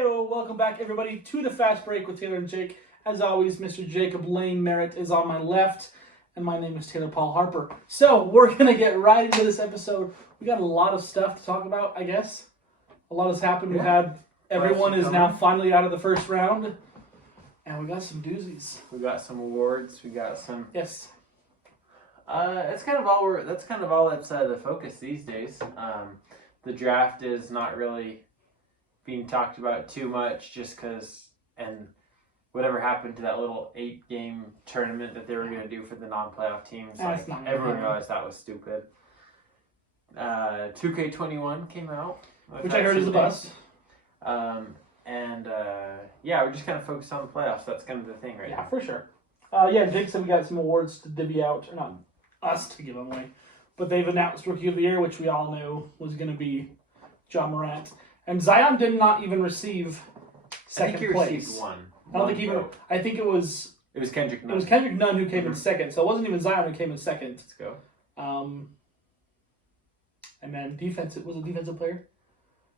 Welcome back, everybody, to the Fast Break with Taylor and Jake. As always, Mr. Jacob Lane Merritt is on my left, and my name is Taylor Paul Harper. So, we're going to get right into this episode. We got a lot of stuff to talk about, I guess. A lot has happened. We've had, everyone is now finally out of the first round, and we got some doozies. We got some awards. We got some. Yes. That's kind of all that's the focus these days. The draft is not really being talked about too much just because, and whatever happened to that little 8-game tournament that they were going to do for the non-playoff teams, everyone realized that was stupid. 2K21 came out. Which I heard is a bust. We're just kind of focused on the playoffs. That's kind of the thing right now. Yeah, for sure. Jake said we got some awards to divvy out, or not us to give them away, but they've announced Rookie of the Year, which we all knew was going to be John Morant. And Zion did not even receive second place. I think he received one. I think it was Kendrick Nunn. It was Kendrick Nunn who came in second, so it wasn't even Zion who came in second. Let's go. And then defensive player?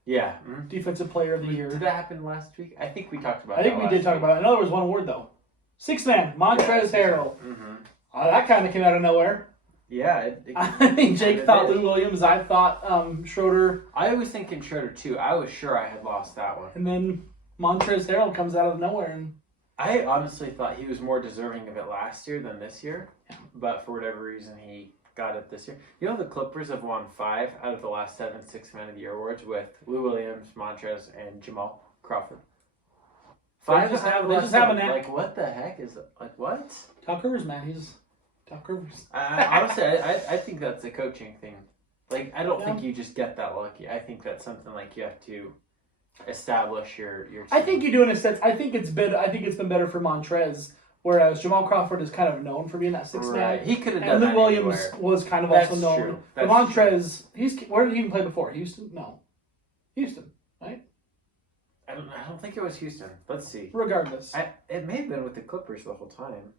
Yeah. Mm-hmm. Defensive player of the year. Did that happen last week? I think we talked about it. I think we did talk about it. I know there was one award, though. Sixth man, Montrezl Harrell. Mm-hmm. That kind of came out of nowhere. Yeah. I think Jake thought Lou Williams. I thought Schroeder. I was thinking Schroeder, too. I was sure I had lost that one. And then Montrezl Harrell comes out of nowhere. And I honestly thought he was more deserving of it last year than this year. Yeah. But for whatever reason, he got it this year. You know, the Clippers have won 5 out of the last 7 Sixth Man of the Year awards with Lou Williams, Montrezl, and Jamal Crawford. 5 just have like, what the heck is it? Like, what? Doc Rivers, man. He's Doc Rivers. Honestly, I think that's a coaching thing. Like, I don't think you just get that lucky. I think that's something like you have to establish your team. I think you do in a sense. I think it's been better for Montrezl, whereas Jamal Crawford is kind of known for being that sixth man. He could have done that. And Lou Williams anywhere. was kind of also known. True. But Montrezl, where did he even play before? Houston? No. Houston, right? I don't think it was Houston. Let's see. Regardless. It may have been with the Clippers the whole time.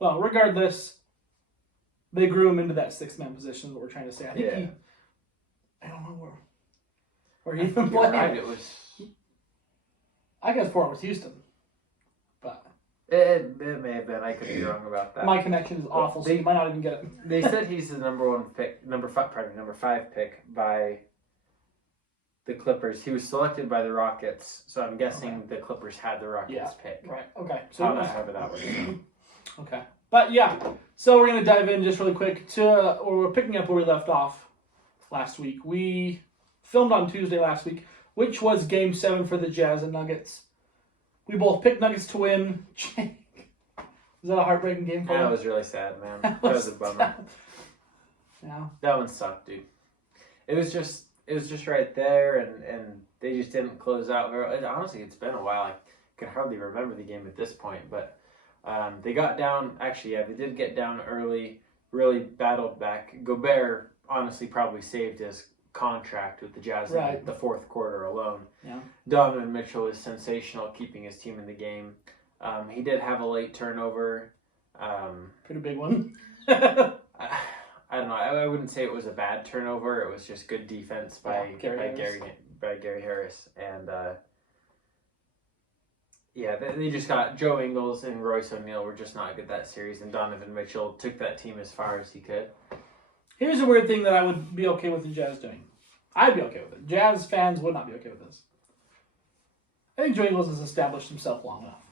Well, regardless, they grew him into that sixth-man position, what we're trying to say. I think I don't know where he even played. Right, it was... I guess before it was Houston. But... It may have been. I could be wrong about that. My connection is awful, so you might not even get it. They said he's the number 5 pick by the Clippers. He was selected by the Rockets, so I'm guessing the Clippers had the Rockets pick. Right. Okay. So however that works. Okay. But yeah, so we're gonna dive in just really quick to, or we're picking up where we left off last week. We filmed on Tuesday last week, which was Game 7 for the Jazz and Nuggets. We both picked Nuggets to win. Was that a heartbreaking game for you? That was really sad, man. That was a bummer. Yeah. That one sucked, dude. It was just right there, and they just didn't close out. Honestly, it's been a while. I can hardly remember the game at this point, but they got down. Actually, they did get down early. Really battled back. Gobert honestly probably saved his contract with the Jazz in the fourth quarter alone. Yeah. Donovan Mitchell is sensational, keeping his team in the game. He did have a late turnover. Pretty big one. I don't know. I wouldn't say it was a bad turnover. It was just good defense by Gary Harris. And they just got Joe Ingles and Royce O'Neal were just not good that series, and Donovan Mitchell took that team as far as he could. Here's a weird thing that I would be okay with the Jazz doing. I'd be okay with it. Jazz fans would not be okay with this. I think Joe Ingles has established himself long enough.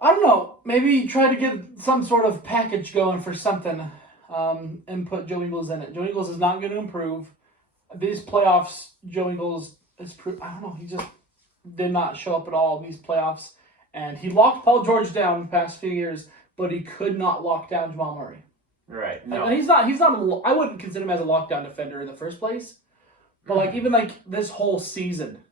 I don't know. Maybe try to get some sort of package going for something and put Joe Ingles in it. Joe Ingles is not going to improve. These playoffs, Joe Ingles is I don't know. He just did not show up at all in these playoffs. And he locked Paul George down the past few years, but he could not lock down Jamal Murray. Right. No. And he's not I wouldn't consider him as a lockdown defender in the first place. But even this whole season,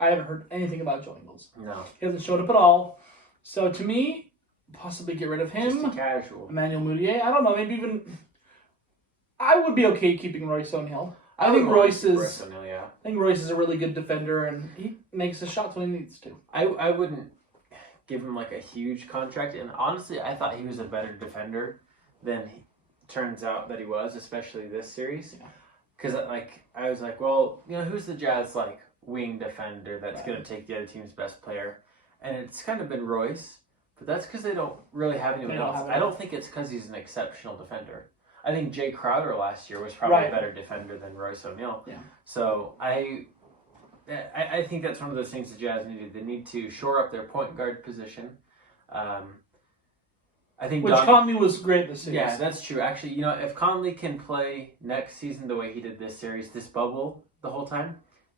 I haven't heard anything about Joe Ingles. No. He hasn't showed up at all. So to me, possibly get rid of him. Just a casual. Emmanuel Mudiay. I don't know. Maybe even I would be okay keeping Royce O'Neal. I think Royce is a really good defender, and he makes the shots when he needs to. I wouldn't give him like a huge contract, and honestly, I thought he was a better defender than he turns out that he was, especially this series. Because I was like, well, who's the Jazz wing defender that's Right. going to take the other team's best player. And it's kind of been Royce, but that's because they don't really have anyone They don't else. have I don't think it's because he's an exceptional defender. I think Jay Crowder last year was probably Right. a better defender than Royce O'Neal. Yeah. So I think that's one of those things the Jazz needed. They need to shore up their point guard position. I think Which Conley was great this series. yeah, that's true. Actually, you know, if Conley can play next season the way he did this series, this bubble the whole time,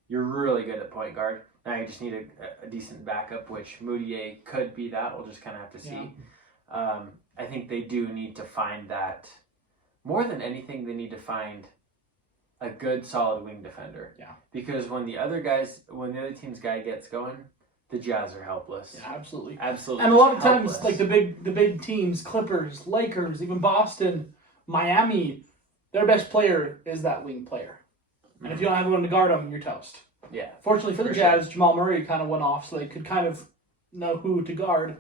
you're really good at point guard. Now you just need a decent backup, which Moutier could be that. We'll just kind of have to see. I think they do need to find that. More than anything, they need to find a good, solid wing defender. Yeah. Because when the other team's guy gets going, the Jazz are helpless. Yeah, absolutely. Absolutely. And a lot of helpless. times, like the big teams, Clippers, Lakers, even Boston, Miami, their best player is that wing player. And if you don't have anyone to guard them, you're toast. Yeah. Fortunately for the For Jazz, Jamal Murray kind of went off, so they could kind of know who to guard.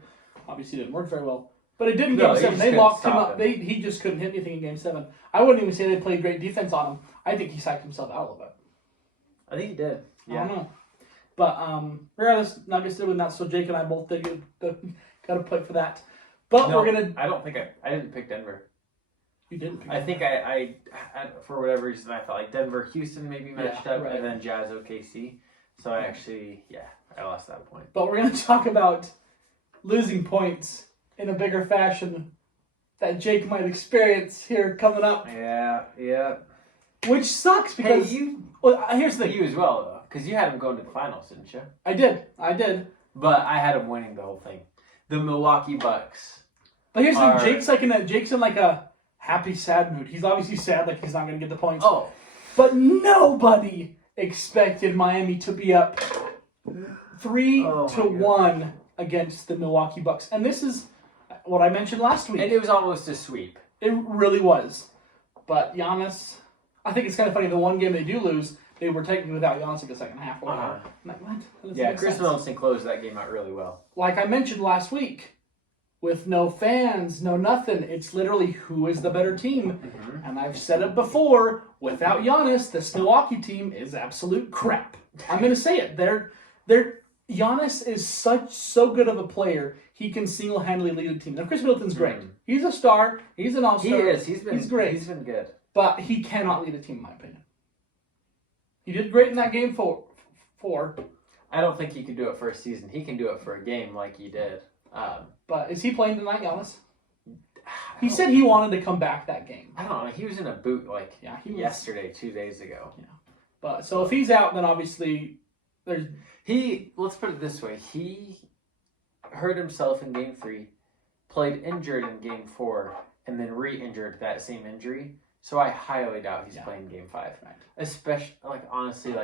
Obviously, it didn't work very well. But it did in No, Game they 7. just They couldn't locked him stop up. him. He just couldn't hit anything in Game 7. I wouldn't even say they played great defense on him. I think he psyched himself out a little bit. I think he did. I Yeah. don't know. But regardless, Nuggets did win that, so Jake and I both did got to play for that. But No, we're gonna. I don't think I didn't pick Denver. You didn't. Pick I think I for whatever reason I felt like Denver Houston maybe matched up, right. and then Jazz OKC. So I actually I lost that point. But we're gonna talk about losing points in a bigger fashion that Jake might experience here coming up, Yeah. which sucks Hey, because you here's the thing. you as well though, because you had him going to the finals, didn't you? I did. But I had him winning the whole thing. The Milwaukee Bucks. But here's the Are- thing. Jake's in like a happy, sad mood. He's obviously sad, like he's not gonna get the points. Oh, But nobody expected Miami to be up 3-1 against the Milwaukee Bucks. And this is what I mentioned last week. and it was almost a sweep. It really was. But Giannis, I think it's kind of funny. The one game they do lose, they were technically without Giannis in the second half. Or Uh-huh. I'm like, what? That doesn't Yeah, make Chris sense. Middleton closed that game out really well. Like I mentioned last week, with no fans, no nothing, it's literally who is the better team. Mm-hmm. And I've said it before, without Giannis, this Milwaukee team is absolute crap. I'm going to say it. Giannis is so good of a player, he can single-handedly lead the team. Now, Chris Middleton's great. Mhm. He's a star. He's an all-star. He is. He's great. He's been good. But he cannot lead a team, in my opinion. He did great in that game four. I don't think he could do it for a season. He can do it for a game like he did. But is he playing tonight, Giannis? He said he wanted to come back that game. I don't know. He was in a boot like He was. yesterday, 2 days ago. But so if he's out, then obviously there's Let's put it this way. He hurt himself in game 3, played injured in game 4, and then re-injured that same injury. So I highly doubt he's playing game 5. Right. Especially, honestly,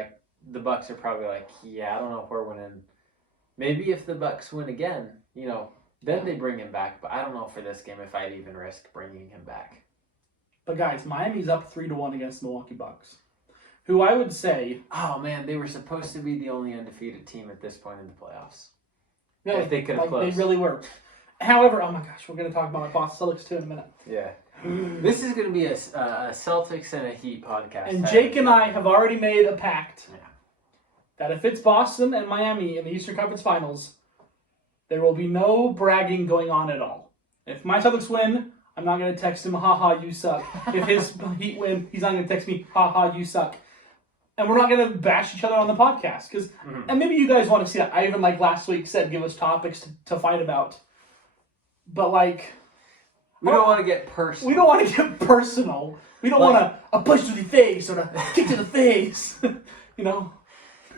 the Bucks are probably I don't know if we're winning. Maybe if the Bucks win again, then they bring him back. But I don't know for this game if I'd even risk bringing him back. But guys, Miami's up 3-1 against the Milwaukee Bucks, who I would say, Oh man, they were supposed to be the only undefeated team at this point in the playoffs. really, If they could have closed. they really were. However, oh my gosh, we're going to talk about my Boston Celtics too in a minute. Yeah. This is going to be a Celtics and a Heat podcast. And Jake and I have already made a pact Yeah. that if it's Boston and Miami in the Eastern Conference Finals, there will be no bragging going on at all. If my Celtics win, I'm not going to text him, haha, you suck. If his Heat win, he's not going to text me, haha, you suck. And we're not going to bash each other on the podcast. And maybe you guys want to see that. I even, last week, said give us topics to fight about. But, We don't want to get personal. we don't want to get personal. We don't want a push to the face or a kick to the face.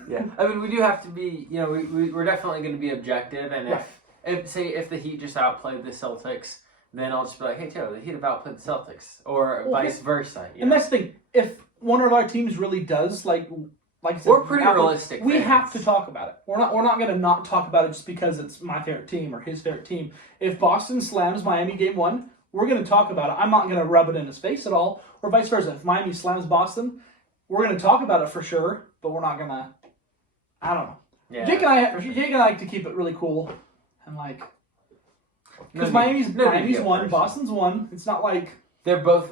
Yeah. I mean, we do have to be, we're definitely going to be objective. And if the Heat just outplayed the Celtics, then I'll just be like, hey, Taylor, the Heat have outplayed the Celtics. Or vice versa. And that's the thing. If one of our teams really does, like I said, We're pretty realistic We fans. have to talk about it. We're not going to not talk about it just because it's my favorite team or his favorite team. If Boston slams Miami game 1, we're going to talk about it. I'm not going to rub it in his face at all. Or vice versa. If Miami slams Boston, we're going to talk about it for sure, but we're not going to, I don't know. Yeah, Jake and I like to keep it really cool and because No Miami's big deal won, personal. Boston's won. It's not like They're both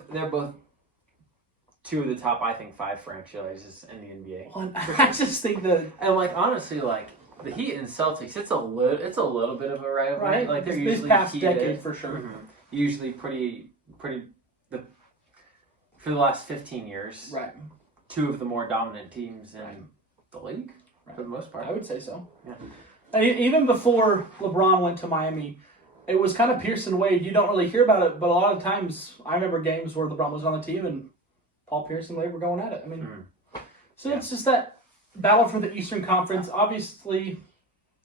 two of the top, I think, 5 franchises in the NBA. Well, I just think that And like honestly, like the Heat and Celtics, it's a little bit of a rivalry. right, Like they're this usually past heated. decade for sure. Mhm. Usually pretty for the last 15 years. Right. Two of the more dominant teams in Right. the league for the most part. I would say so. Yeah. And even before LeBron went to Miami, it was kind of Pearson Wade. You don't really hear about it, but a lot of times I remember games where LeBron was on the team and Paul Pierce and Wade were going at it. I mean, so it's just that battle for the Eastern Conference. Obviously,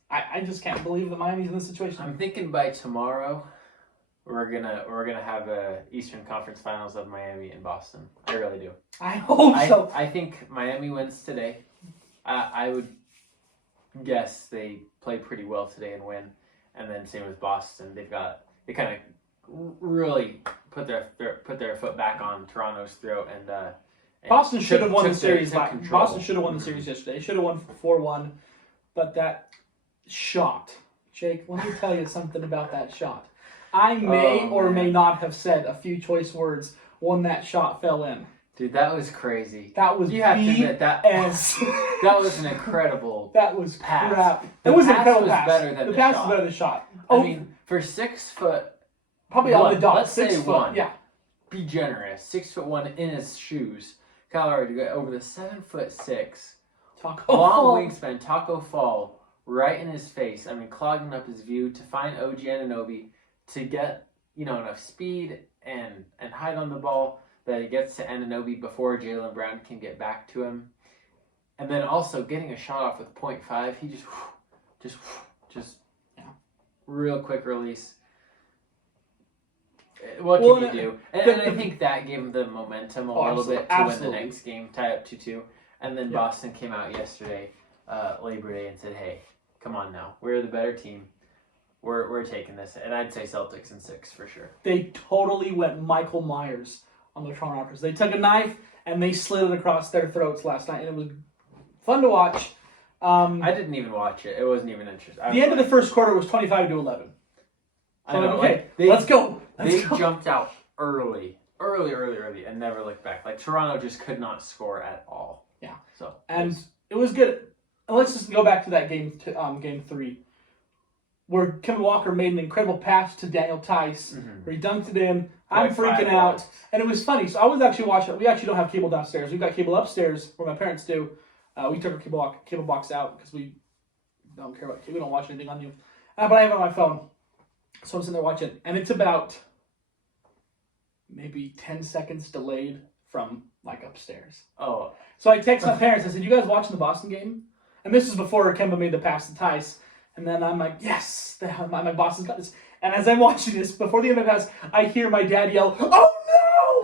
I just can't believe that Miami's in this situation. I'm thinking by tomorrow we're gonna have a Eastern Conference Finals of Miami and Boston. I really do. I hope so. I think Miami wins today. I would guess they play pretty well today and win, and then same with Boston. They kind of really put their foot back on Toronto's throat and Boston should have won the series. took control. Boston should have won the series yesterday. Should have won 4-1, but that shot, Jake. Let me tell you something about that shot. I may or may not have said a few choice words when that shot fell in. Dude, that was crazy. That was you have to admit that that was an incredible. That was pass. crap. The It was an pass incredible was pass. better than the the pass shot. was better than the shot. I mean, for 6 foot, probably on the dot. let's 6 say foot. 1. Yeah. Be generous. 6'1" in his shoes. Kyle Lowry to go over the 7'6" Taco long Fall. wingspan Taco Fall right in his face. I mean, clogging up his view to find OG Anunoby to get enough speed and height on the ball that he gets to Anunoby before Jaylen Brown can get back to him, and then also getting a shot off with 0.5. He just real quick release. What can you do? And I think that gave him the momentum a little bit to win the next game, tie up 2-2. And then Boston came out yesterday, Labor Day, and said, "Hey, come on now, we're the better team. We're taking this." And I'd say Celtics in 6 for sure. They totally went Michael Myers on the Toronto Raptors. They took a knife and they slid it across their throats last night, and it was fun to watch. I didn't even watch it. It wasn't even interesting. The end of the first quarter was 25-11. I know. Okay, let's go. They jumped out early, and never looked back. Like Toronto just could not score at all. Yeah. So and it was good. And let's just go back to that game 3, where Kemba Walker made an incredible pass to Daniel Tice, where he dunked it in. I'm freaking out, and it was funny. So I was actually watching. We actually don't have cable downstairs. We've got cable upstairs, where my parents do. We took our cable box out because we don't care about cable. We don't watch anything on you. But I have it on my phone. So I'm sitting there watching, and it's about maybe 10 seconds delayed from like upstairs. Oh. So I text my parents. I said, "You guys watching the Boston game?" And this is before Kemba made the pass to Tice. And then I'm like, "Yes, my Boston's got this." And as I'm watching this, before the end of the pass, I hear my dad yell, "Oh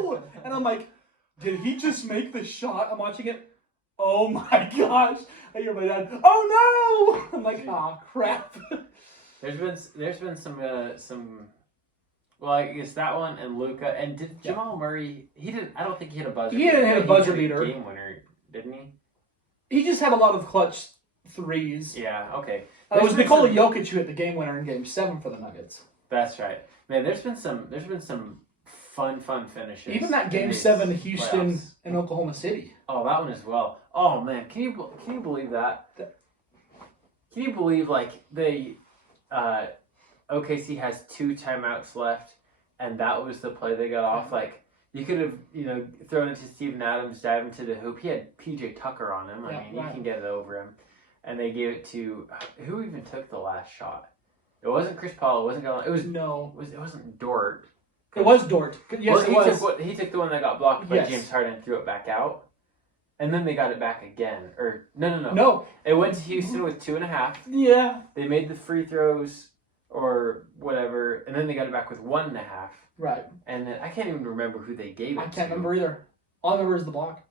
no!" And I'm like, "Did he just make the shot?" I'm watching it. Oh my gosh! I hear my dad, "Oh no!" I'm like, "Ah, crap." There's been some. Well, I guess that one and Luka and did Jamal Murray? He didn't. I don't think he hit a buzzer. He didn't hit a buzzer beater. Game winner, didn't he? He just had a lot of clutch threes. Yeah. Okay. It was Nikola Jokic who hit the game winner in Game 7 for the Nuggets. That's right, man. There's been some fun finishes. Even that Game 7, Houston playoffs. And Oklahoma City. Oh, that one as well. Oh man, can you believe that? Can you believe like they? OKC has 2 timeouts left, and that was the play they got off. Like you could have, thrown it to Steven Adams, dive into the hoop. He had PJ Tucker on him. I mean, you can get it over him. And they gave it to who even took the last shot? It wasn't Chris Paul. It wasn't Gallon. It was no. It wasn't Dort. It was Dort. Yes, well, it was. He took the one that got blocked by James Harden and threw it back out. And then they got it back again. Or no. It went to Houston with 2.5. Yeah. They made the free throws or whatever, and then they got it back with 1.5. Right. And then I can't even remember who they gave it to. I can't remember either. All I remember is the block.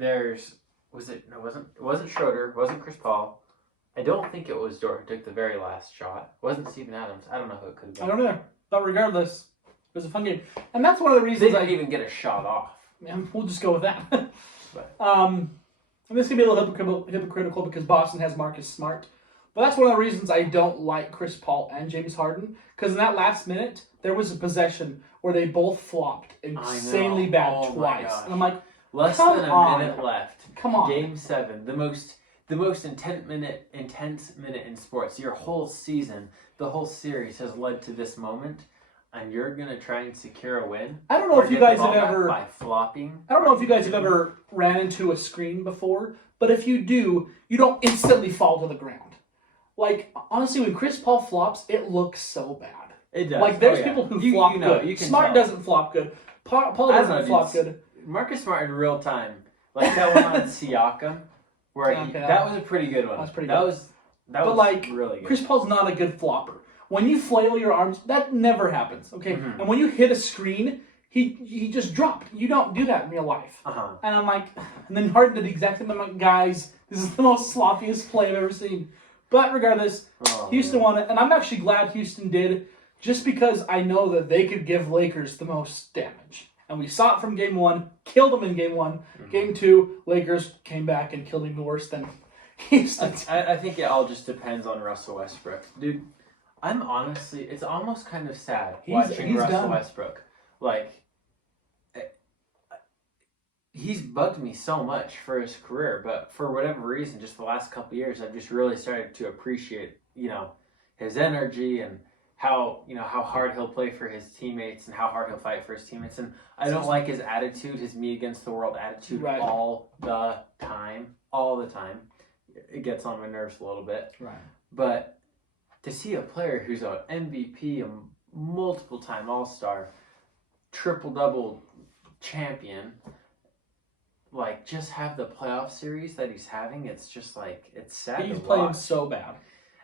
It wasn't Schroeder, it wasn't Chris Paul. I don't think it was Dort who took the very last shot. It wasn't Steven Adams. I don't know who it could have been. I don't know. But regardless, it was a fun game. And that's one of the reasons they didn't even get a shot off. Yeah, we'll just go with that. And this can be a little hypocritical because Boston has Marcus Smart. But that's one of the reasons I don't like Chris Paul and James Harden. Because in that last minute, there was a possession where they both flopped insanely bad Oh my twice. gosh. And I'm like, Less Come than a on. minute left. come on. Game 7, the most intense minute in sports. Your whole season, the whole series has led to this moment, and you're gonna try and secure a win. I don't know or if you get the guys ball have back ever. by flopping. I don't know if you guys have ever ran into a screen before, but if you do, you don't instantly fall to the ground. Like, honestly, when Chris Paul flops, it looks so bad. It does. Like, there's Oh, yeah. people who You- flop you know, good. you can Smart tell. doesn't flop good. Paul I don't doesn't know, flop dude. good. Marcus Smart in real time, like that one on Siakam, where Okay, that was a pretty good one. that was pretty That good. was But, like, really good. Chris Paul's not a good flopper. When you flail your arms, that never happens, okay? Mhm. And when you hit a screen, he just dropped. You don't do that in real life. Uh-huh. And I'm like, and then Harden did the exact same. I'm like, guys, this is the most sloppiest play I've ever seen. But regardless, Oh, Houston man. won it, and I'm actually glad Houston did, just because I know that they could give Lakers the most damage. And we saw it from game 1, killed them in game 1. Mhm. Game 2, Lakers came back and killed him worse than Houston. I think it all just depends on Russell Westbrook. Dude, it's almost kind of sad watching he's Russell done. Westbrook. Like, he's bugged me so much for his career, but for whatever reason, just the last couple of years, I've just really started to appreciate, his energy and how hard he'll play for his teammates and how hard he'll fight for his teammates. And I don't like his attitude, his me against the world attitude Right. all the time. It gets on my nerves a little bit. Right. But to see a player who's an MVP, a multiple time All-Star, triple-double champion, like, just have the playoff series that he's having, it's just like, it's sad He's to playing watch. so bad.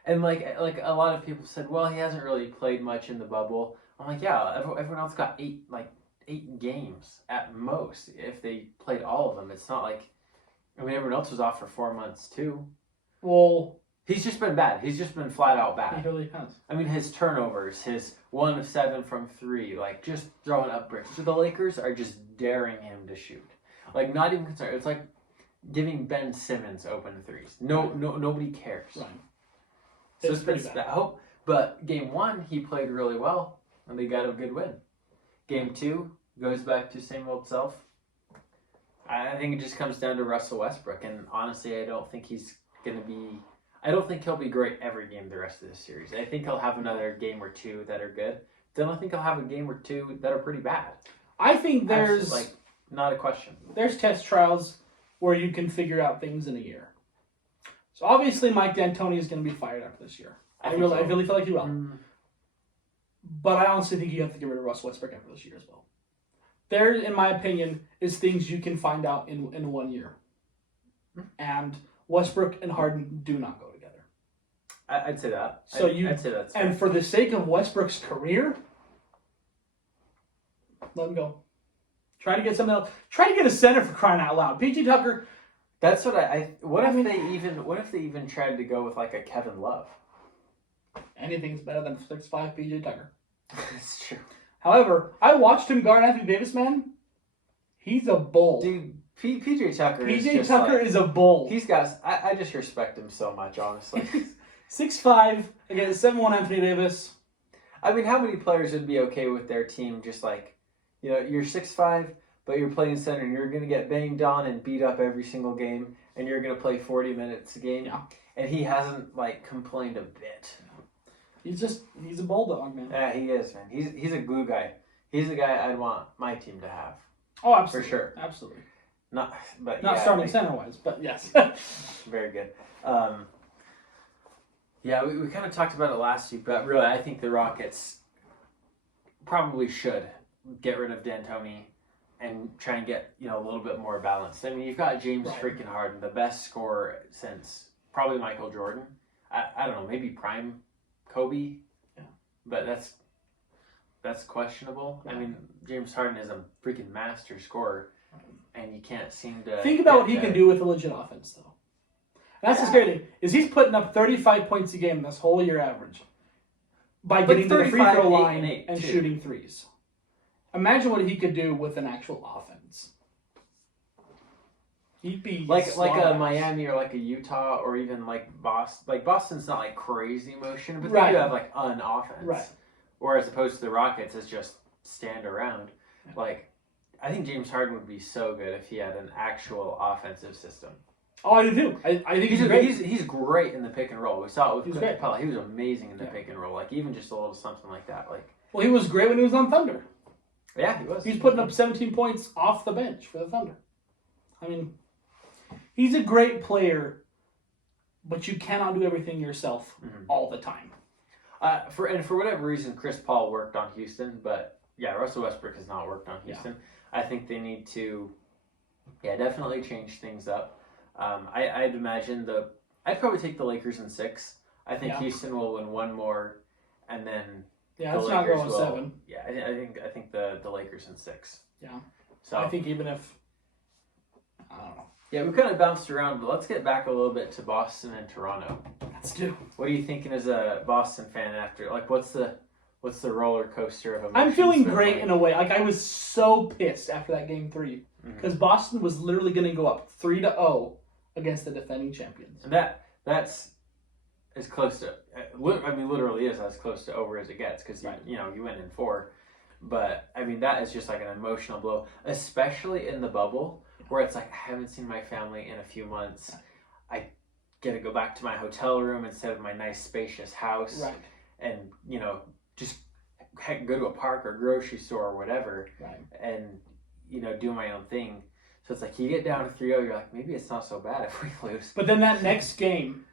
And like a lot of people said, well, he hasn't really played much in the bubble. I'm like, yeah, everyone else got eight games at most if they played all of them. It's not like, everyone else was off for 4 months too. Well, He's just been bad. He's just been flat out he bad. really has. His turnovers, his 1 of 7 from 3, like, just throwing up bricks. So the Lakers are just daring him to shoot. Like, not even concerned. It's like giving Ben Simmons open threes. Nobody cares. Right. So It's it's been pretty bad. that hope. But game 1, he played really well, and they got a good win. Game 2 goes back to same old self. I think it just comes down to Russell Westbrook, and honestly, I don't think he'll be great every game the rest of this series. I think he'll have another game or two that are good. Then I think he'll have a game or two that are pretty bad. I think there's Absolutely, not a question. there's test trials where you can figure out things in a year. So obviously Mike D'Antoni is going to be fired after this year. I think really so. feel like he will. Mm. But I honestly think you have to get rid of Russell Westbrook after this year as well. There, in my opinion, is things you can find out in 1 year. And Westbrook and Harden do not go together. I'd say that. So I'd say that's fair. And for the sake of Westbrook's career, let him go. Try to get something else. Try to get a center for crying out loud. PJ Tucker. That's what what if they even tried to go with like a Kevin Love? Anything's better than 6'5" PJ Tucker. That's true. However, I watched him guard Anthony Davis, man. He's a bull. Dude, PJ Tucker PJ Tucker is a bull. He's got. I just respect him so much, honestly. 6'5" against 7'1" Anthony Davis. I mean, how many players would be okay with their team just like, you're 6'5", but you're playing center and you're going to get banged on and beat up every single game, and you're going to play 40 minutes a game, Yeah. and he hasn't like complained a bit. He's a bulldog, man. Yeah, he is, man. He's a glue guy. He's the guy I'd want my team to have. Oh, absolutely. For sure. Absolutely. Not Starting like, center-wise, but yes. Very good. Yeah, we kind of talked about it last week, but really, I think the Rockets probably should get rid of D'Antoni and try and get a little bit more balance. I mean, you've got James Right. freaking Harden, the best scorer since probably Michael Jordan. I don't know, maybe prime Kobe. Yeah. But that's questionable. I mean, James Harden is a freaking master scorer, and you can't seem to Think about get what he there. can do with a legit offense, though. That's the scary thing, is he's putting up 35 points a game this whole year average by But getting to the free 35, throw 8, line and 8, and too. shooting threes. Imagine what he could do with an actual offense. He'd be like a slaughterhouse. Miami or like a Utah or even like Boston. Like Boston's not like crazy motion, but Right. they do have like an offense. Right. Whereas opposed to the Rockets, it's just stand around. Yeah. Like I think James Harden would be so good if he had an actual offensive system. Oh, I do too. I think he's great. He's great in the pick and roll. We saw it with He's Clint great. Capella. He was amazing in the Yeah. pick and roll. Like even just a little something like that. Like Well, he was great when he was on Thunder. yeah, he was. He's putting up 17 points off the bench for the Thunder. I mean, he's a great player, but you cannot do everything yourself all the time. For whatever reason, Chris Paul worked on Houston, but yeah, Russell Westbrook has not worked on Houston. Yeah. I think they need to, definitely change things up. I'd imagine I'd probably take the Lakers in 6. I think Houston will win one more, and then let's not go in 7. Yeah, I think the Lakers in 6. Yeah. So I think even if I don't know. Yeah, we kind of bounced around, but let's get back a little bit to Boston and Toronto. Let's do. What are you thinking as a Boston fan after? Like, what's the roller coaster of emotions? I'm feeling great in a way. Like I was so pissed after that game 3 because Boston was literally going to go up 3-0 against the defending champions. And that's as close to. I mean, literally is as close to over as it gets because you went in 4. But I mean, that is just like an emotional blow, especially in the bubble where it's like I haven't seen my family in a few months. I get to go back to my hotel room instead of my nice spacious house, right? And just go to a park or grocery store or whatever, right? And do my own thing. So it's like you get down to 3-0, you're like, maybe it's not so bad if we lose. But then that next game,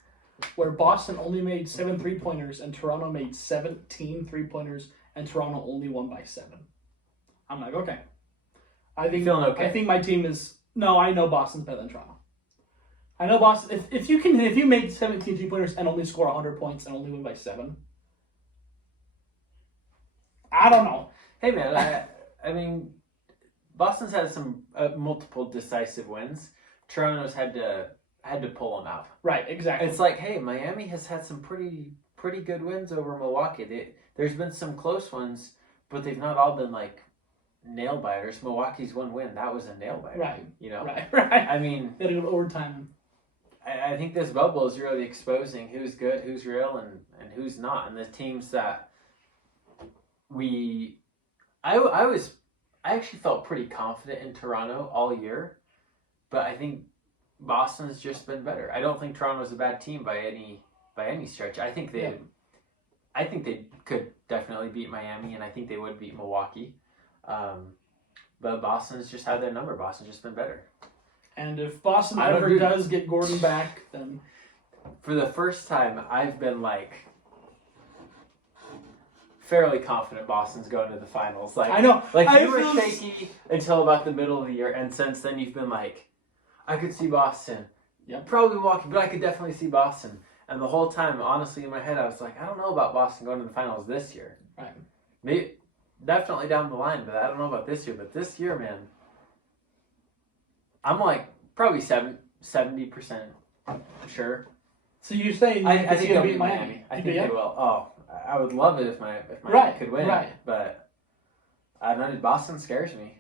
where Boston only made 7 3-pointers and Toronto made 17 3-pointers, and Toronto only won by 7. I'm like, okay. I think feeling okay. I think my team is. No, I know Boston's better than Toronto. I know Boston. If you make 17 3-pointers and only score 100 points and only win by 7, I don't know. Hey man, I mean, Boston's had some multiple decisive wins. Toronto's had to pull them out. Right, exactly. It's like, hey, Miami has had some pretty good wins over Milwaukee. There's been some close ones, but they've not all been like nail biters. Milwaukee's one win, that was a nail biter. Right. Right. I mean, they had to go to overtime. I think this bubble is really exposing who's good, who's real, and who's not. And the teams that I actually felt pretty confident in Toronto all year, but I think Boston's just been better. I don't think Toronto's a bad team by any stretch. I think they could definitely beat Miami, and I think they would beat Milwaukee. But Boston's just had their number. Boston's just been better. And if Boston ever does get Gordon back, then for the first time, I've been like fairly confident Boston's going to the finals. Like I know, like you were shaky until about the middle of the year, and since then you've been like, I could see Boston. Yeah, probably Milwaukee, but I could definitely see Boston. And the whole time, honestly, in my head, I was like, I don't know about Boston going to the finals this year. Right. Maybe definitely down the line, but I don't know about this year. But this year, man, I'm like probably 70% sure. So you're saying I think they'll beat Miami? I think they will. Oh, I would love it if Miami could win. Right. But I don't know. Boston scares me.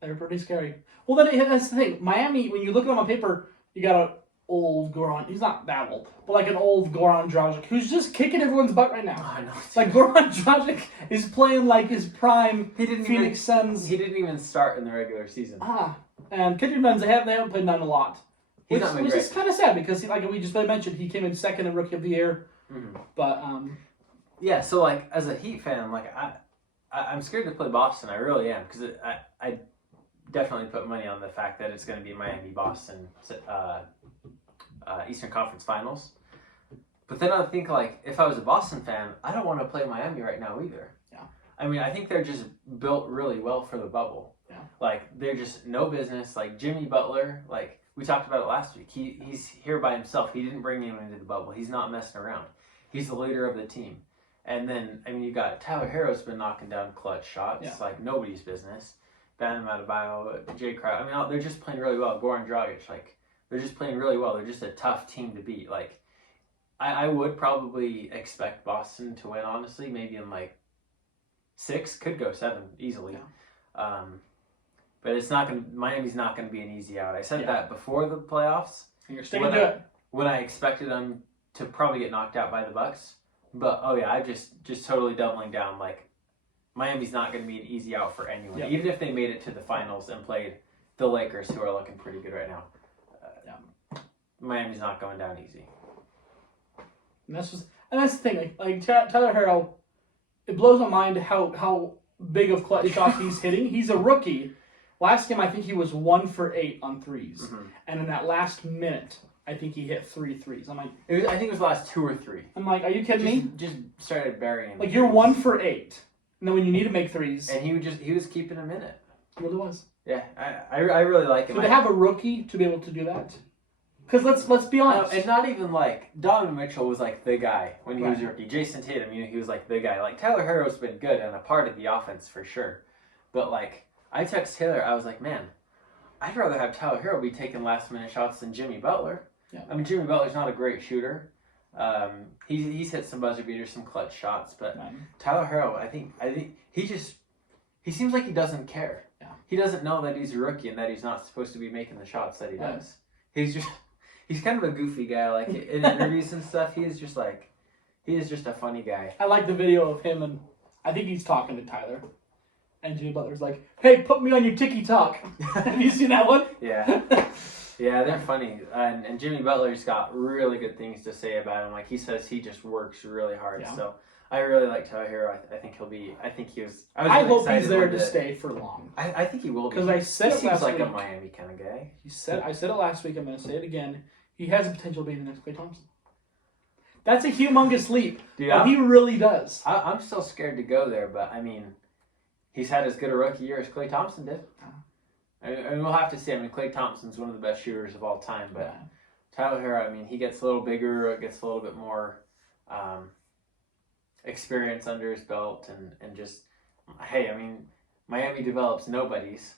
They're pretty scary. Well, then that's the thing. Miami, when you look at them on paper, you got an old Goran. He's not that old, but like an old Goran Dragic who's just kicking everyone's butt right now. Oh, I know. Like Goran Dragic is playing like his prime Phoenix Suns. He didn't even start in the regular season. And Kendrick Nuns, they haven't played Nunn a lot. Which great. is kind of sad because, like we just mentioned, he came in second in Rookie of the Year. Mm-hmm. But yeah, so like as a Heat fan, like I'm scared to play Boston. I really am because I definitely put money on the fact that it's going to be Miami Boston Eastern Conference Finals. But then I think like if I was a Boston fan, I don't want to play Miami right now either. Yeah. I mean, I think they're just built really well for the bubble. Yeah. Like they're just no business. Like Jimmy Butler, like. We talked about it last week. He's here by himself. He didn't bring him into the bubble. He's not messing around. He's the leader of the team. And then, I mean, you got Tyler Herro's been knocking down clutch shots like nobody's business. Bam Adebayo, Jay Crowder. I mean, they're just playing really well. Goran Dragic, like, they're just playing really well. They're just a tough team to beat. Like, I would probably expect Boston to win, honestly. Maybe in, like, 6. Could go 7 easily. Yeah. but it's not going. Miami's not going to be an easy out. I said Yeah. that before the playoffs. And you're sticking to it. When I expected them to probably get knocked out by the Bucks, but I'm just totally doubling down. Like, Miami's not going to be an easy out for anyone, Yep. even if they made it to the finals and played the Lakers, who are looking pretty good right now. Miami's not going down easy. And that's the thing. Like Tyler Herro, it blows my mind how big of clutch shots he's hitting. He's a rookie. Last game, I think he was 1 for 8 on threes, and in that last minute, I think he hit 3 threes. I'm like, I think it was the last 2 or 3. I'm like, are you kidding me? Just started burying. Like, you're 1 for 8, and then when you need to make threes, and he was keeping him in it. he really was. Yeah, I really like him. So to have a rookie to be able to do that, because let's be honest, and not even like Donovan Mitchell was like the guy when he was Right. a rookie. Jason Tatum, he was like the guy. Like Tyler Herro's been good and a part of the offense for sure, but like I text Taylor, I was like, man, I'd rather have Tyler Herro be taking last minute shots than Jimmy Butler. Yeah. I mean, Jimmy Butler's not a great shooter. He's hit some buzzer beaters, some clutch shots, but Tyler Herro, I think he seems like he doesn't care. Yeah. He doesn't know that he's a rookie and that he's not supposed to be making the shots that he does. He's kind of a goofy guy. Like in interviews and stuff, he is just a funny guy. I like the video of him, and I think he's talking to Tyler. And Jimmy Butler's like, hey, put me on your TikTok. Have you seen that one? Yeah. Yeah, they're funny. And Jimmy Butler's got really good things to say about him. Like, he says he just works really hard. Yeah. So I really like Tyler Herro. I think he'll be. I think he was. I hope he's there to stay for long. I think he will be. Because I said it last week. He seems like a Miami kind of guy. I said it last week. I'm going to say it again. He has the potential to be the next Klay Thompson. That's a humongous leap. Dude, he really does. I'm still scared to go there, but I mean, he's had as good a rookie year as Klay Thompson did. And we'll have to see. I mean, Klay Thompson's one of the best shooters of all time, but Tyler Herro, I mean, he gets a little bigger, gets a little bit more experience under his belt, and just, hey, I mean, Miami develops nobodies,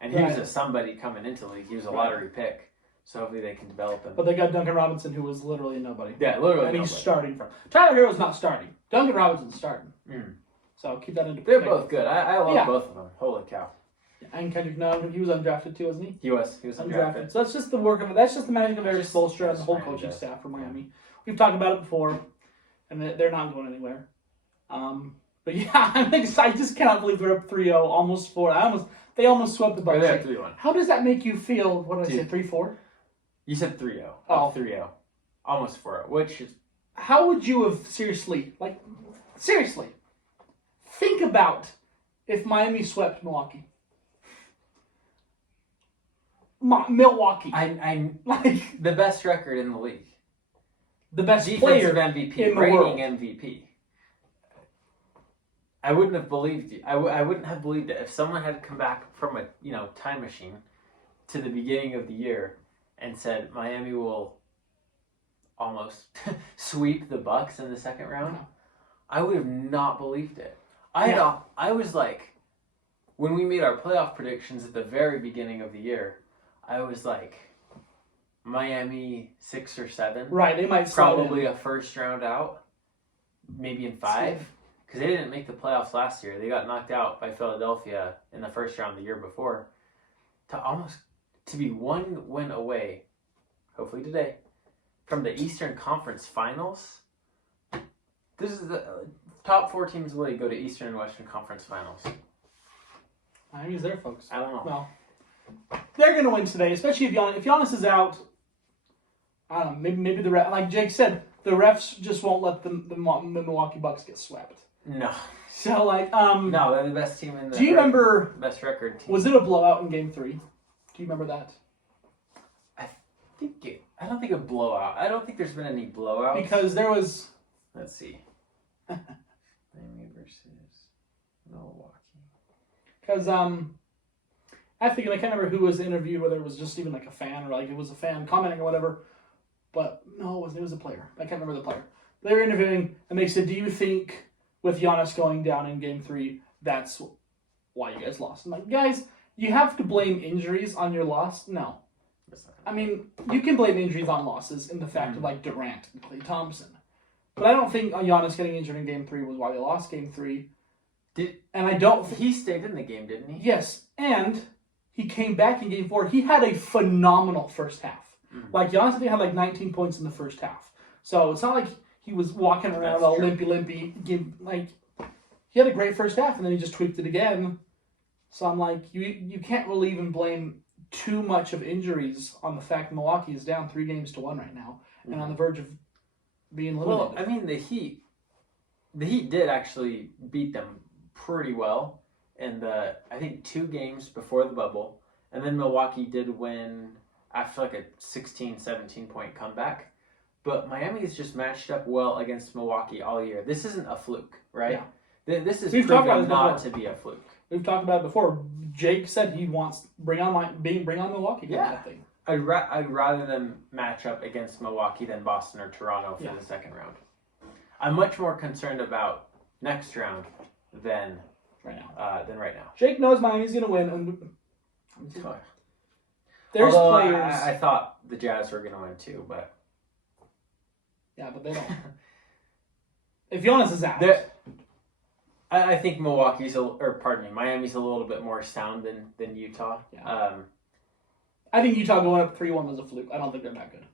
and he was a somebody coming into the league. He was a lottery pick, so hopefully they can develop him. But they got Duncan Robinson, who was literally nobody. Yeah, literally and nobody. He's starting from. Tyler Herro's not starting. Duncan Robinson's starting. So keep that into perspective. They're both good. I love both of them. Holy cow. And Kendrick Nunn, he was undrafted too, wasn't he? He was undrafted. So that's just the work of it. That's just the management of Eric Spoelstra and the whole coaching staff for Miami. We've talked about it before, and they're not going anywhere. But yeah, I'm excited. I just cannot believe they're up 3-0, almost 4. They almost swept the Bucks. They're 3-1. How does that make you feel? What did I say? 3-4? You said 3-0. Oh, 3-0. Almost 4-0. Which is. How would you have seriously think about if Miami swept Milwaukee? Milwaukee. I'm like the best record in the league. The best defensive player MVP, in the reigning world. MVP. I wouldn't have believed you. I wouldn't have believed it if someone had come back from a time machine to the beginning of the year and said Miami will almost sweep the Bucks in the second round. I would have not believed it. I was like, when we made our playoff predictions at the very beginning of the year, I was like, Miami 6 or 7. Right, they might probably a first round out, maybe in 5, because they didn't make the playoffs last year. They got knocked out by Philadelphia in the first round the year before. To be 1 win away, hopefully today, from the Eastern Conference Finals. This is the top 4 teams in the league go to Eastern and Western Conference Finals. Miami's there, folks. I don't know. Well, they're going to win today, especially if Giannis is out. I don't know. Maybe the ref, like Jake said, the refs just won't let the Milwaukee Bucks get swept. No. So no, they're the best team in the. Do you remember? Best record team. Was it a blowout in Game 3? Do you remember that? I don't think a blowout. I don't think there's been any blowouts. Because there was. Let's see. Miami versus Milwaukee. Because I can't remember who was interviewed, whether it was just even like a fan or like it was a fan commenting or whatever. But no, it was a player. I can't remember the player. They were interviewing and they said, "Do you think with Giannis going down in Game 3, that's why you guys lost?" I'm like, guys, you have to blame injuries on your loss? No. I mean, you can blame injuries on losses in the fact of like Durant and Klay Thompson. But I don't think Giannis getting injured in Game 3 was why they lost Game 3. And I don't... He stayed in the game, didn't he? Yes, and he came back in Game 4. He had a phenomenal first half. Mhm. Like, Giannis, I think, had like 19 points in the first half. So it's not like he was walking around That's all true. limpy. Like, he had a great first half, and then he just tweaked it again. So I'm like, you can't really even blame too much of injuries on the fact that Milwaukee is down 3-1 right now, and on the verge of being eliminated. Well, I mean, the Heat did actually beat them pretty well in the, I think, 2 games before the bubble. And then Milwaukee did win after like a 16, 17 point comeback. But Miami has just matched up well against Milwaukee all year. This isn't a fluke, right? This is We've talked about proven this not before. to be a fluke. We've talked about it before. Jake said he wants bring on Milwaukee. Yeah. That thing. I'd rather them match up against Milwaukee than Boston or Toronto for the second round. I'm much more concerned about next round than Right now. right now. Jake knows Miami's going to win. And there's Although players. I thought the Jazz were going to win too, but Yeah, but they don't. If Giannis is out. I think Miami's a little bit more sound than Utah. Yeah. I think Utah going up 3-1 was a fluke. I don't think they're that good.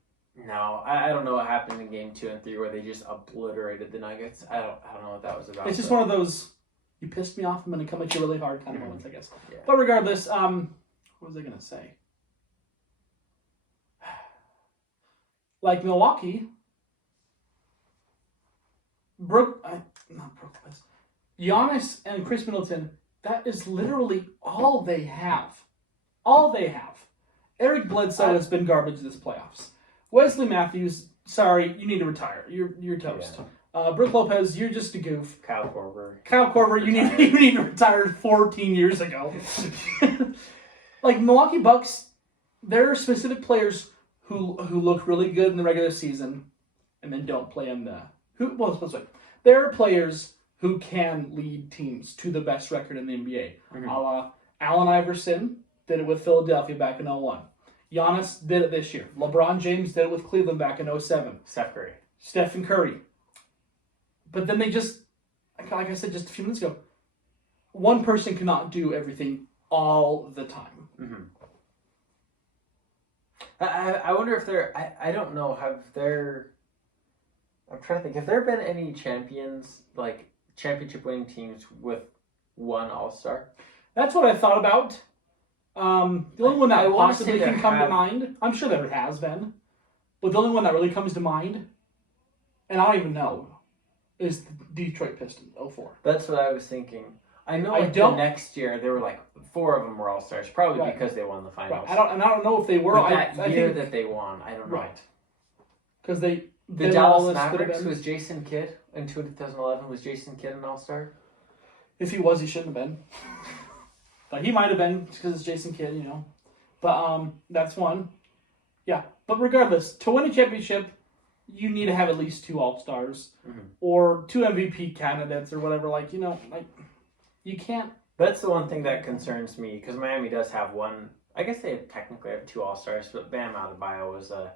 No, I don't know what happened in game 2 and 3 where they just obliterated the Nuggets. I don't know what that was about. It's just one of those, you pissed me off, I'm going to come at you really hard kind of moments, I guess. Yeah. But regardless, what was I going to say? Like Milwaukee, Giannis and Chris Middleton, that is literally all they have. All they have. Eric Bledsoe has been garbage this playoffs. Wesley Matthews, sorry, you need to retire. You're toast. Brook Lopez, you're just a goof. Kyle Korver, you need to retire 14 years ago. Like Milwaukee Bucks, there are specific players who look really good in the regular season and then don't play in the there are players who can lead teams to the best record in the NBA. Mm-hmm. A la Allen Iverson did it with Philadelphia back in 2001. Giannis did it this year. LeBron James did it with Cleveland back in 2007. Stephen Curry. But then they just, like I said just a few minutes ago, one person cannot do everything all the time. Mm-hmm. I wonder if I don't know, I'm trying to think, have there been any champions, like championship winning teams with one All-Star? That's what I thought about. The only one that possibly can come to mind, I'm sure there has been, but the only one that really comes to mind, and I don't even know, is the Detroit Pistons, 04. That's what I was thinking. I know the next year there were like 4 of them were All-Stars, probably because they won the finals. Right. I don't know if they were. But that year that they won, I don't know. Right. Because the Dallas Mavericks was Jason Kidd in 2011. Was Jason Kidd an All-Star? If he was, he shouldn't have been. But he might have been because it's Jason Kidd, you know. But that's one. Yeah. But regardless, to win a championship, you need to have at least 2 All-Stars or 2 MVP candidates or whatever. Like, you know, like you can't. That's the one thing that concerns me because Miami does have one. I guess they technically have 2 All-Stars, but Bam Adebayo was a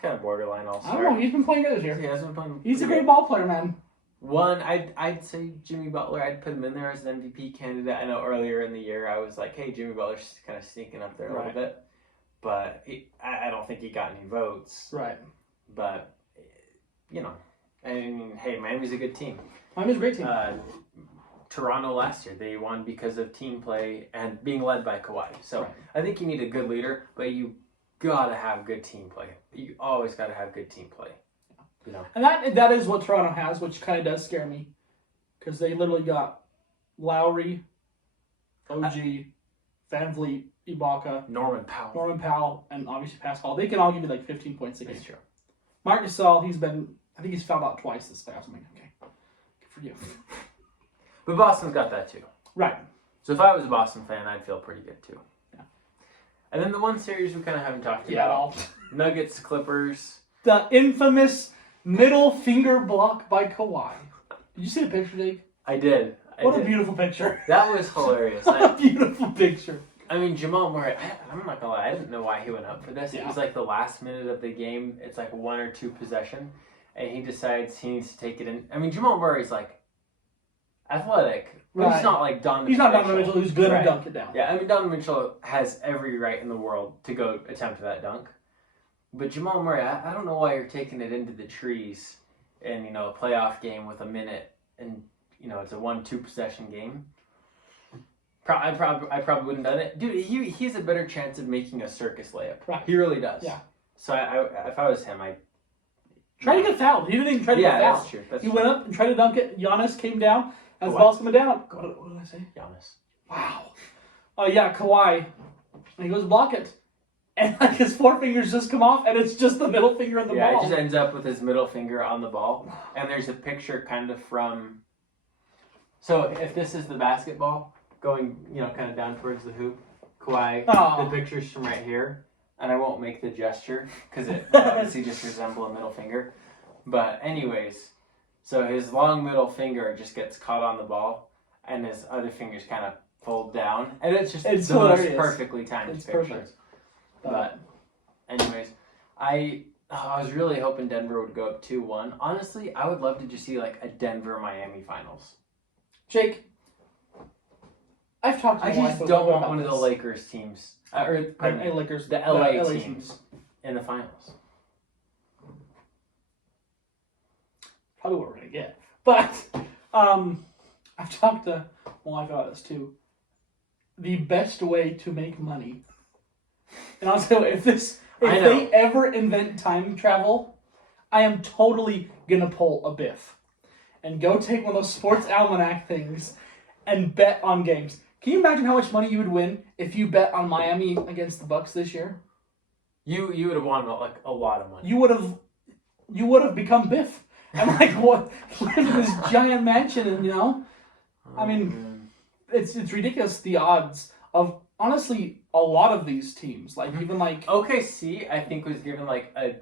kind of borderline All-Star. I don't know. He's been playing good this year. He has been playing. He's a great ball player, man. One, I'd say Jimmy Butler. I'd put him in there as an MVP candidate. I know earlier in the year I was like, hey, Jimmy Butler's kind of sneaking up there a little bit. But I don't think he got any votes. Right. But, you know, I mean, hey, Miami's a good team. Miami's a great team. Toronto last year, they won because of team play and being led by Kawhi. So I think you need a good leader, but you got to have good team play. You always got to have good team play. You know. And that is what Toronto has, which kind of does scare me. Because they literally got Lowry, OG, Van Vliet, Ibaka, Norman Powell, and obviously Pascal. They can all give you like 15 points a game. That's true. Marc Gasol, I think he's fouled out twice this playoffs. I'm like, okay, good for you. But Boston's got that too. Right. So if I was a Boston fan, I'd feel pretty good too. Yeah. And then the one series we kind of haven't talked Yeah, about. Nuggets, Clippers. The infamous middle finger block by Kawhi. Did you see the picture, Jake? I did. What a beautiful picture. That was hilarious. What a beautiful picture. I mean, Jamal Murray, I'm not going to lie, I didn't know why he went up for this. Yeah. It was like the last minute of the game. It's like 1 or 2 possession. And he decides he needs to take it in. I mean, Jamal Murray's like, athletic. But Right. he's not like Donovan He's not Mitchell. Donovan Mitchell, who's good Right. to dunk it down. Yeah, I mean, Donovan Mitchell has every right in the world to go attempt that dunk. But Jamal Murray, I don't know why you're taking it into the trees in, a playoff game with a minute and, it's a 1-2 possession game. I probably wouldn't have done it. Dude, he has a better chance of making a circus layup. Right. He really does. Yeah. So if I was him, Try to get fouled. He didn't even try to get fouled. That's true. That's He true. went up and tried to dunk it. Giannis came down. As the Kawhi. ball's coming down. What did I say? Giannis. Wow. Oh, yeah, Kawhi. And he goes block it. And like his forefingers just come off, and it's just the middle finger on the Yeah, ball. he just ends up with his middle finger on the ball. And there's a picture kind of from... So if this is the basketball going, kind of down towards the hoop, Kawhi, Oh. the picture's from right here. And I won't make the gesture because it obviously just resembles a middle finger. But anyways, so his long middle finger just gets caught on the ball, and his other fingers kind of fold down. And it's the hilarious. most perfectly timed It's picture. perfect. But anyways, I was really hoping Denver would go up 2-1. Honestly, I would love to just see like a Denver-Miami finals. Jake, I've talked to I my just wife don't about want one of the this. Lakers teams, pardon me, Lakers, the LA teams in the finals. Probably what we're gonna get. But I've talked to my wife about this too. The best way to make money, and I'll tell you, if I know. they ever invent time travel, I am totally gonna pull a Biff and go take one of those sports almanac things and bet on games. Can you imagine how much money you would win if you bet on Miami against the Bucks this year? You would have won like a lot of money. You would have become Biff. And like what live in this giant mansion, and I mean, it's ridiculous the odds of honestly a lot of these teams. Like even like OKC, I think was given like a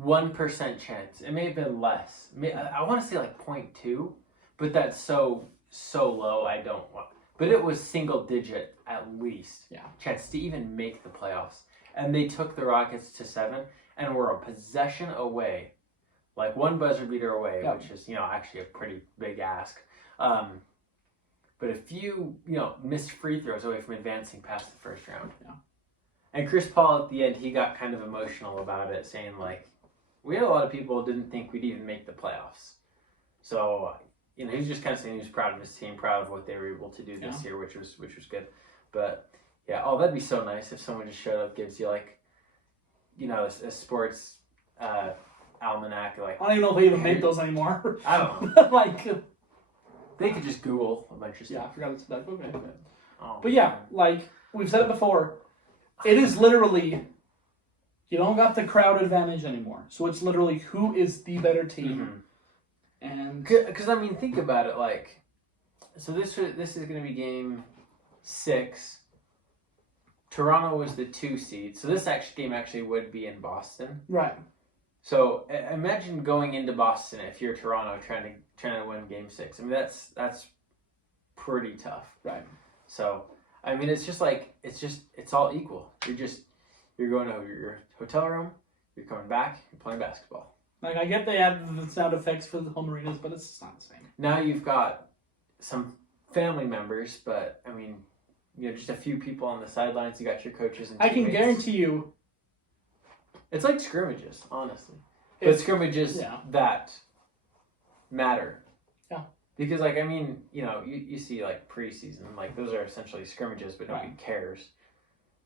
1% chance. It may have been less. I want to say like 0.2, but that's so low. I don't want. But it was single digit at least. Yeah. Chance to even make the playoffs, and they took the Rockets to 7, and were a possession away, like one buzzer beater away, Yeah. which is actually a pretty big ask. But a few missed free throws away from advancing past the first round. Yeah. And Chris Paul at the end, he got kind of emotional about it, saying like, we had a lot of people who didn't think we'd even make the playoffs. So, he was just kind of saying he was proud of his team, proud of what they were able to do this year, which was good. But yeah, that'd be so nice if someone just showed up, gives you like, a sports almanac. Like I don't even know if they even make those anymore. I don't know. Like They could just Google a bunch of yeah, I stuff. forgot it's that. Okay. Oh, But yeah, like we've said it before, it is literally you don't got the crowd advantage anymore. So it's literally who is the better team. And Because I mean, think about it. Like, so this is going to be game 6. Toronto was the 2 seed, so this game actually would be in Boston. right. So imagine going into Boston if you're Toronto trying to win game 6. I mean, that's pretty tough. Right. So I mean, it's all equal. You're going to your hotel room. You're coming back. You're playing basketball. Like I get they have the sound effects for the home arenas, but it's just not the same. Now you've got some family members, but I mean, just a few people on the sidelines. You got your coaches and I can teammates. guarantee you, It's like scrimmages, honestly. But scrimmages that matter. Yeah. Because, like, I mean, you see, like, preseason, like, those are essentially scrimmages, but nobody cares.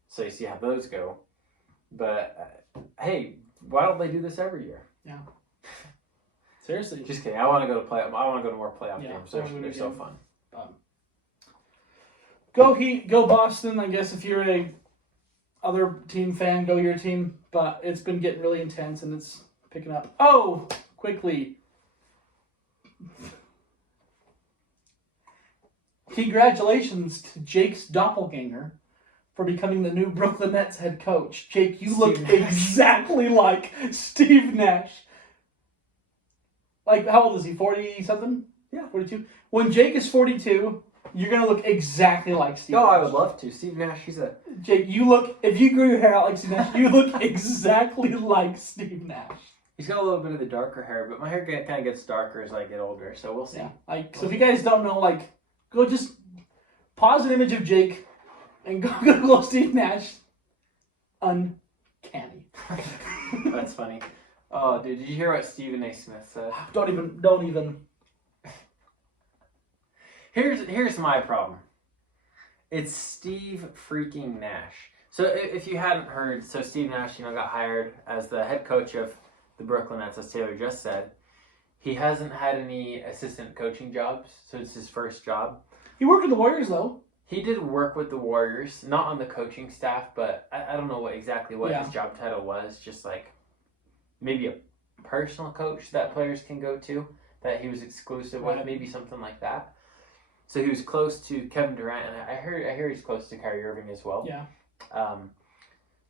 So you see how those go. But, hey, why don't they do this every year? Yeah. Seriously. Just kidding. I want to go to more playoff games. They're so fun. Go Heat, go Boston. I guess if you're a other team fan, go your team. But it's been getting really intense and it's picking up. Oh, quickly. Congratulations to Jake's doppelganger for becoming the new Brooklyn Nets head coach. Jake, you look exactly like Steve Nash. Like, how old is he? 40-something? Yeah. 42? When Jake is 42, you're going to look exactly like Steve No, Nash. I would love to. Steve Nash, Jake, if you grew your hair out like Steve Nash, you look exactly like Steve Nash. He's got a little bit of the darker hair, but my hair kind of gets darker as I get older, so we'll see. Yeah. Like, so if you guys don't know, like, go just pause an image of Jake and go Google Steve Nash. Uncanny. That's funny. Oh, dude, did you hear what Stephen A. Smith said? Don't even. Here's my problem. It's Steve freaking Nash. So if you hadn't heard, so Steve Nash, got hired as the head coach of the Brooklyn Nets, as Taylor just said. He hasn't had any assistant coaching jobs, so it's his first job. He worked with the Warriors, though. He did work with the Warriors, not on the coaching staff, but I don't know what his job title was. Just like maybe a personal coach that players can go to, that he was exclusive with, maybe something like that. So he was close to Kevin Durant, and I hear he's close to Kyrie Irving as well. Yeah.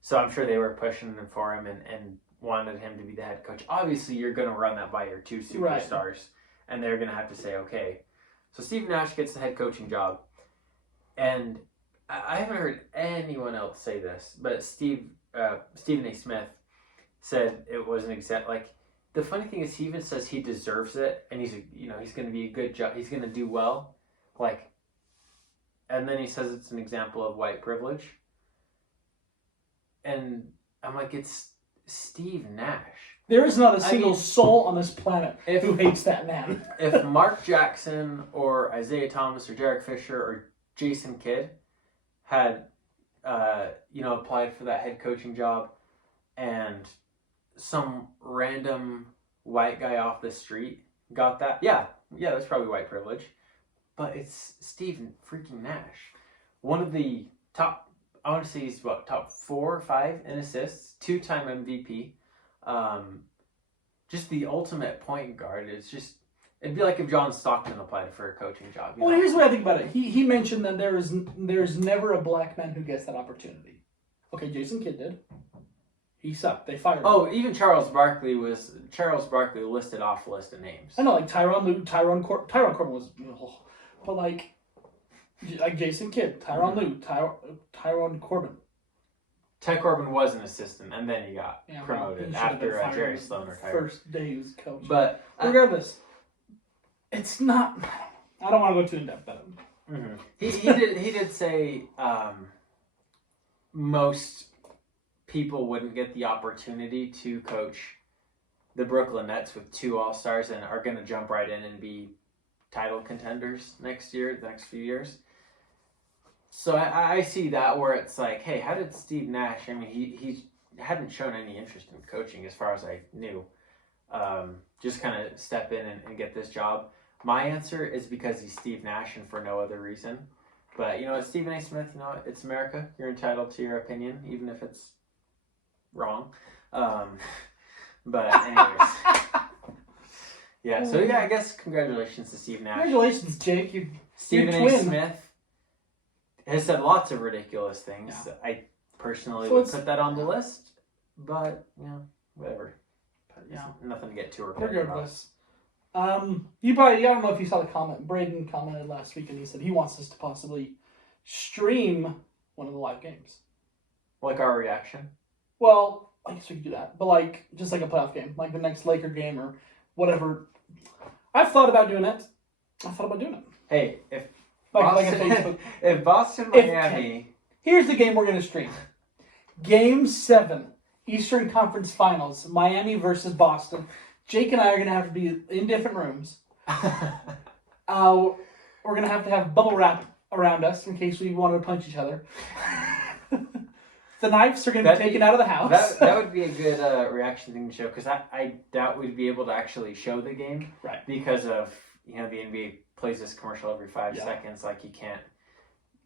So I'm sure they were pushing for him and wanted him to be the head coach. Obviously, you're going to run that by your two superstars, and they're going to have to say, okay. So Steve Nash gets the head coaching job, and I haven't heard anyone else say this, but Stephen A. Smith said it was an exact, like, the funny thing is he even says he deserves it, and he's going to be a good job, he's going to do well, like, and then he says it's an example of white privilege. And I'm like, it's Steve Nash. There is not a single soul on this planet who hates that man. If Mark Jackson or Isaiah Thomas or Derek Fisher or Jason Kidd had, applied for that head coaching job, and some random white guy off the street got that, yeah, that's probably white privilege. But it's Steve freaking Nash. One of the top, I want to say he's top 4 or 5 in assists, 2-time MVP. Just the ultimate point guard. It'd be like if John Stockton applied for a coaching job. Well, here's what I think about it. He mentioned that there's never a black man who gets that opportunity. Okay, Jason Kidd did. He sucked. They fired him. Oh, even Charles Barkley listed off a list of names. I know, like Tyronn Corbin was, but like Jason Kidd, Tyronn Lue, Tyronn Corbin. Ty Corbin was an assistant, and then he got promoted after Jerry Sloan retired. First day he was coach. But regardless, it's not. I don't want to go too in depth about it. Mm-hmm. He did say most people wouldn't get the opportunity to coach the Brooklyn Nets with 2 All-Stars and are going to jump right in and be title contenders the next few years. So I see that where it's like, hey, how did Steve Nash, I mean, he hadn't shown any interest in coaching as far as I knew, just kind of step in and get this job. My answer is because he's Steve Nash and for no other reason. But, it's Stephen A. Smith, it's America. You're entitled to your opinion, even if it's wrong. But anyways. Yeah, so I guess congratulations to Steve Nash. Congratulations, Jake. Stephen A. Smith has said lots of ridiculous things. Yeah. I personally would put that on the list, but whatever. Nothing to get too repetitive about. I don't know if you saw the comment. Braden commented last week, and he said he wants us to possibly stream one of the live games, like our reaction. Well, I guess we could do that, but just like a playoff game, like the next Laker game or whatever. I've thought about doing it. Hey, if Boston, if Boston, Miami. Here's the game we're going to stream. Game 7, Eastern Conference Finals, Miami versus Boston. Jake and I are going to have to be in different rooms. We're going to have bubble wrap around us in case we want to punch each other. The knives are going to be taken out of the house. That would be a good reaction thing to show, because I doubt we'd be able to actually show the game. Right. Because of, the NBA plays this commercial every 5 seconds. Like, you can't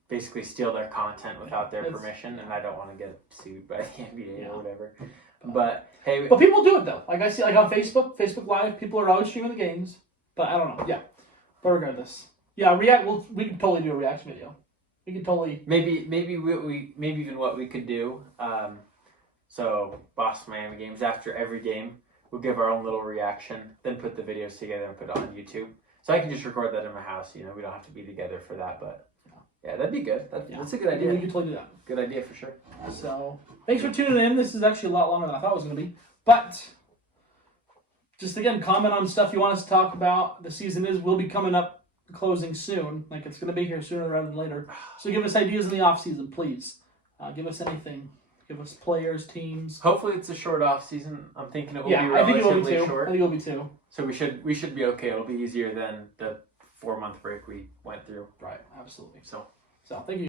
basically steal their content without their permission, and I don't want to get sued by the NBA or whatever. But hey, but people do it though. Like I see, on Facebook Live, people are always streaming the games. But I don't know. Yeah, but regardless, we could totally do a reaction video. We could totally maybe even what we could do. So Boston Miami games, after every game, we'll give our own little reaction, then put the videos together and put it on YouTube. So I can just record that in my house. We don't have to be together for that, but. Yeah, that'd be good. That's a good idea. We could totally do that. Good idea for sure. So, thanks for tuning in. This is actually a lot longer than I thought it was going to be. But, just again, comment on stuff you want us to talk about. The season will be coming up, closing soon. Like it's going to be here sooner rather than later. So give us ideas in the off season, please. Give us anything. Give us players, teams. Hopefully it's a short off season. I'm thinking it will be I think it will be relatively too. short. I think it will be too. So we should be okay. It'll be easier than the 4-month break we went through. Right, absolutely. So thank you.